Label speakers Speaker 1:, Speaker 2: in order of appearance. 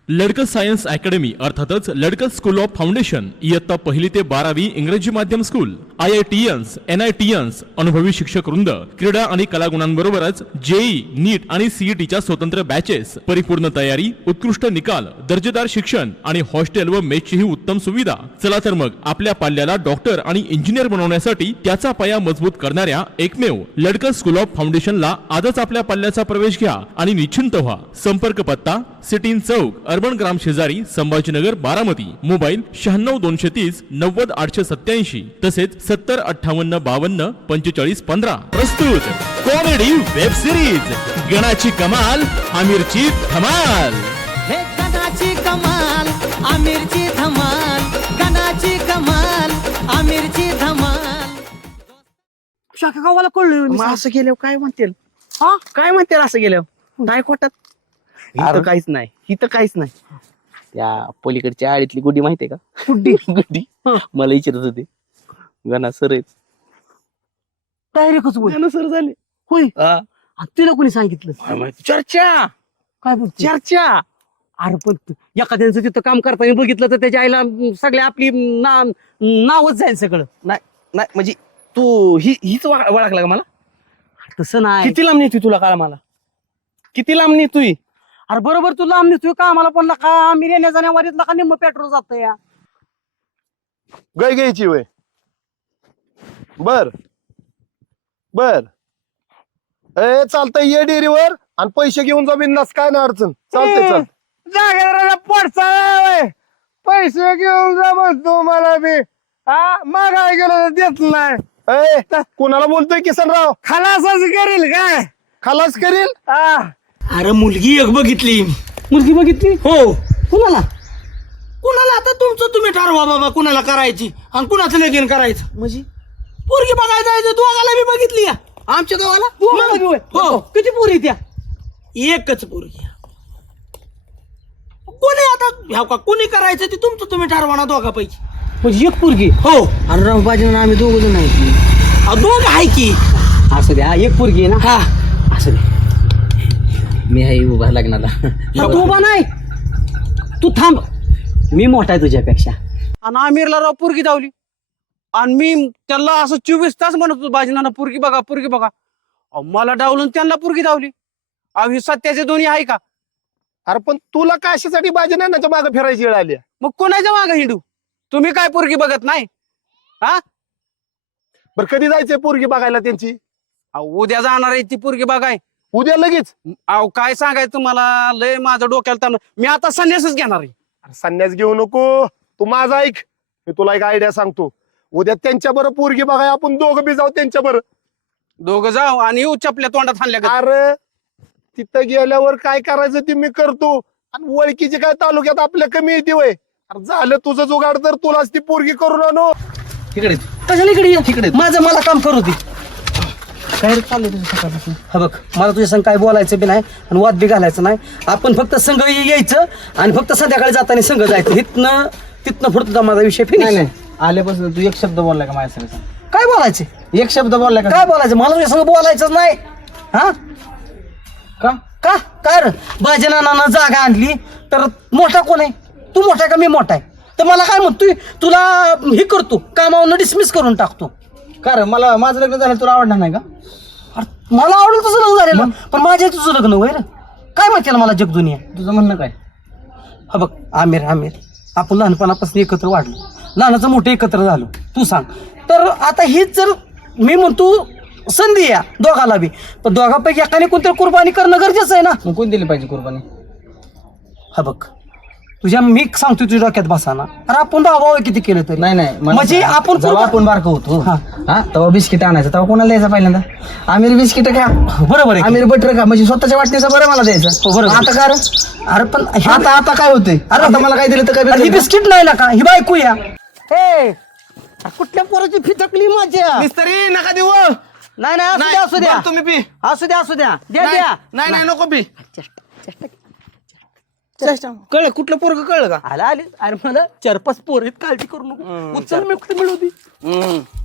Speaker 1: लडकं science academy अर्थातच लडकं school of foundation इयत्ता 1ली ते 12वी इंग्रजी माध्यम स्कूल, IITians, NITians, अनुभवी शिक्षक वृंद, क्रीडा आणि कलागुणांबरोबरच जेई, नीट आणि सीईटीच्या स्वतंत्र बॅचेस, परिपूर्ण तयारी, उत्कृष्ट निकाल, दर्जेदार शिक्षण आणि हॉस्टेल व मेसची ही उत्तम सुविधा. चला तर मग आपल्या पाल्याला डॉक्टर आणि इंजिनियर बनवण्यासाठी त्याचा पाया मजबूत करणाऱ्या एकमेव लडकं स्कूल ऑफ फाउंडेशनला आजच आपल्या पाल्याचा प्रवेश घ्या आणि निश्चिंत व्हा. संपर्क पत्ता सिटीन चौक, अर्बन ग्राम शेजारी, संभाजीनगर, बारामती. मोबाईल 96 230 90 887 तसेच 70 58 52 45 15. प्रस्तुत कॉमेडी वेब सिरीज गणाची कमाल आमिरची धमाल.
Speaker 2: हे गणाची कमाल आमिरची धमाल, गणाची कमाल आमिरची धमाल.
Speaker 3: शाखा गावाला कळलं
Speaker 4: मग असं गेल्यावर काय म्हणतील? हा काय म्हणतील असं गेल्यावर? काय खोटात इथं काहीच नाही, इथं काहीच नाही. त्या पलीकडच्या आळीतली गुड्डी माहितीये का? गुड्डी गुड्डी मला विचारत होते गणा सर आहेत.
Speaker 3: डायरेक्टच बोल.
Speaker 4: गणा सर झाले.
Speaker 3: होय.
Speaker 4: हा.
Speaker 3: आणि तुला कोणी सांगितलं?
Speaker 4: काय माहिती? चर्चा
Speaker 3: काय बोलतो?
Speaker 4: चर्चा.
Speaker 3: अरे पण एखाद्याचं तिथं काम करताना बघितलं तर त्याच्या आईला सगळे आपली नावच जाईल सगळं.
Speaker 4: नाही नाही म्हणजे तू हीच वळखला का मला?
Speaker 3: तसं नाही.
Speaker 4: किती लांब नेतोय तुला काळ मला? किती लांब नेतोय?
Speaker 3: अरे बरोबर तू लांब नेतोय का आम्हाला पण का आम्ही येण्या जाण्यावारीत का निम्म पेट्रोल जात या.
Speaker 5: गाय घ्यायची वय बर बर. चालतंय ये डेअरीवर आणि पैसे घेऊन जा बिंदास, काय ना अडचण. चालतंय चाल.
Speaker 4: जागेदाराला पडसा पैसे घेऊन जा म्हणतो मला बी. हा मागाय गेलं तर देत नाही.
Speaker 5: कोणाला बोलतोय किसनराव?
Speaker 4: खलासच करील काय?
Speaker 5: खलास करील?
Speaker 4: हा.
Speaker 6: अरे मुलगी एक बघितली.
Speaker 3: मुलगी बघितली?
Speaker 6: हो.
Speaker 3: कुणाला?
Speaker 6: कुणाला आता तुमचं तुम्ही ठरवा बाबा, कुणाला करायची आणि कुणाचं लगीन करायचं.
Speaker 4: म्हणजे
Speaker 6: पोरगी बघायला जायचं. दोघाला मी बघितली आमच्या गावाला. हो.
Speaker 3: किती पोरी त्या?
Speaker 6: एकच पोरगी. कोणी आता ह्याव का कोणी करायचं ते तुमचं तुम्ही ठरवा ना दोघापैकी.
Speaker 3: म्हणजे एक पोरगी?
Speaker 6: हो.
Speaker 3: अरे राव बाजी आम्ही दोघ जण नाही.
Speaker 6: दोघ आहे की.
Speaker 3: असं द्या, एक पोरगी आहे ना.
Speaker 6: हा
Speaker 3: असं द्या.
Speaker 4: मी आहे उभा लग्नाला.
Speaker 3: तू उभा नाही, तू थांब. मी मोठा आहे तुझ्यापेक्षा. आणि आमिरला राव पोरगी धावली आणि मी त्याला असं 24 तास म्हणत होतो बाजीनाना पोरगी बघा पोरगी बघा. अहो, मला डावलून त्यांना पोरगी धावली. अहो ही सत्याचे दोन्ही आहे का?
Speaker 5: अरे पण तुला कशासाठी बाजी नाही मागे फिरायची वेळ आली?
Speaker 3: मग कोणाच्या मागं हिंडू? तुम्ही काय पोरगी बघत नाही? हा
Speaker 5: बरं कधी जायचंय पोरगी बघायला त्यांची?
Speaker 3: अहो, उद्या जाणार आहे ती पोरगी बघाय.
Speaker 5: उद्या लगेच?
Speaker 3: अहो काय सांगायचं तुम्हाला, लय माझं डोक्याला ताण. मी आता संन्यासच घेणार आहे.
Speaker 5: अरे संन्यास घेऊ नको, तू माझा ऐक. मी तुला एक आयडिया सांगतो. उद्या त्यांच्या बरं पोरगी बघाय आपण दोघं बी जाऊ त्यांच्या बरं.
Speaker 3: दोघं जाऊ आणि येऊ चपल्या तोंडात आणल्या का?
Speaker 5: अरे तिथं गेल्यावर काय करायचं ते मी करतो. आणि ओळखीचे काय तालुक्यात आपल्या कमी येते वय. अरे झालं तुझं जुगाड तर तुलाच ती पोरगी करून आणू.
Speaker 4: तिकडे
Speaker 3: कशाला इकडे ये?
Speaker 4: तिकडे.
Speaker 3: माझं मला काम करू दे. काय चाललंय तुझं सकाळपासून? हा बघ, मला तुझ्या संग काय बोलायचं बी नाही आणि वाद बी घालायचं नाही. आपण फक्त संघ यायचं आणि फक्त संध्याकाळी जाताना संघ जायचं. तिथनं पुढचा माझा विषय
Speaker 4: नाही
Speaker 3: फिनिश.
Speaker 4: नाही आल्यापासून तू एक शब्द बोलला का माझ्या संग?
Speaker 3: काय बोलायचं?
Speaker 4: एक शब्द बोलला का?
Speaker 3: काय बोलायचं? मला तुझ्या संग बोलायचंच नाही. हा
Speaker 4: का?
Speaker 3: का काय रे? बाजीनानानं जागा आणली तर मोठा कोण आहे? तू मोठा का मी मोठा आहे? तर मला काय म्हणतोय, तुला हे करतो कामावरून डिसमिस करून टाकतो.
Speaker 4: कारण मला माझं लग्न झालं तुला आवडणार नाही का?
Speaker 3: अरे, मला आवडेल तुझं लग्न झालेलं पण माझ्या तुझं लग्न होय रे. काय माहिती ना मला जग दुनिया.
Speaker 4: तुझं म्हणणं काय?
Speaker 3: हा बघ आमिर आपण लहानपणापासून एकत्र वाढलो, लहानाचं मोठं एकत्र झालो. तू सांग तर आता हीच जर मी म्हणतो संधी या दोघाला बी, पण दोघांपैकी एकाने कोणतरी कुर्बानी करणं गरजेचं आहे ना.
Speaker 4: मग कोण दिली पाहिजे कुर्बानी?
Speaker 3: हा बघ तुझ्या मी सांगतो तुझ्या डोक्यात बसाना. अरे आपण भावा किती केलं तरी
Speaker 4: नाही नाही
Speaker 3: म्हणजे आपण
Speaker 4: जेव्हा आपण बारकं होतो
Speaker 3: हा.
Speaker 4: हा तेव्हा बिस्किट आणायचं, तेव्हा कोणाला द्यायचं पहिल्यांदा? आमिर बिस्किट का?
Speaker 3: बरोबर आहे की?
Speaker 4: आमिर बटर का? म्हणजे स्वतःच्या वाटणीचं बरं मला द्यायचं.
Speaker 3: बरोबर.
Speaker 4: आता का रे?
Speaker 3: अरे पण
Speaker 4: आता काय होतंय?
Speaker 3: अरे
Speaker 4: आता मला काय दिलं तर
Speaker 3: ही
Speaker 4: काय?
Speaker 3: बिस्किट नाही ना का? ही बायको या. हे कुठल्या पोराची फितकली माझ्या?
Speaker 4: मिस्त्री नका देऊ.
Speaker 3: नाही नाही असू द्या असू द्या
Speaker 4: तुम्ही पी.
Speaker 3: असू द्या असू द्या द्या द्या.
Speaker 4: नाही नाही नको पी. कळलं कुठलं पोरग कळलं का?
Speaker 3: आला आले. अरे मला 4-5 पोर आहेत, काळजी करू नको. उचल मी कुठे मिळवती.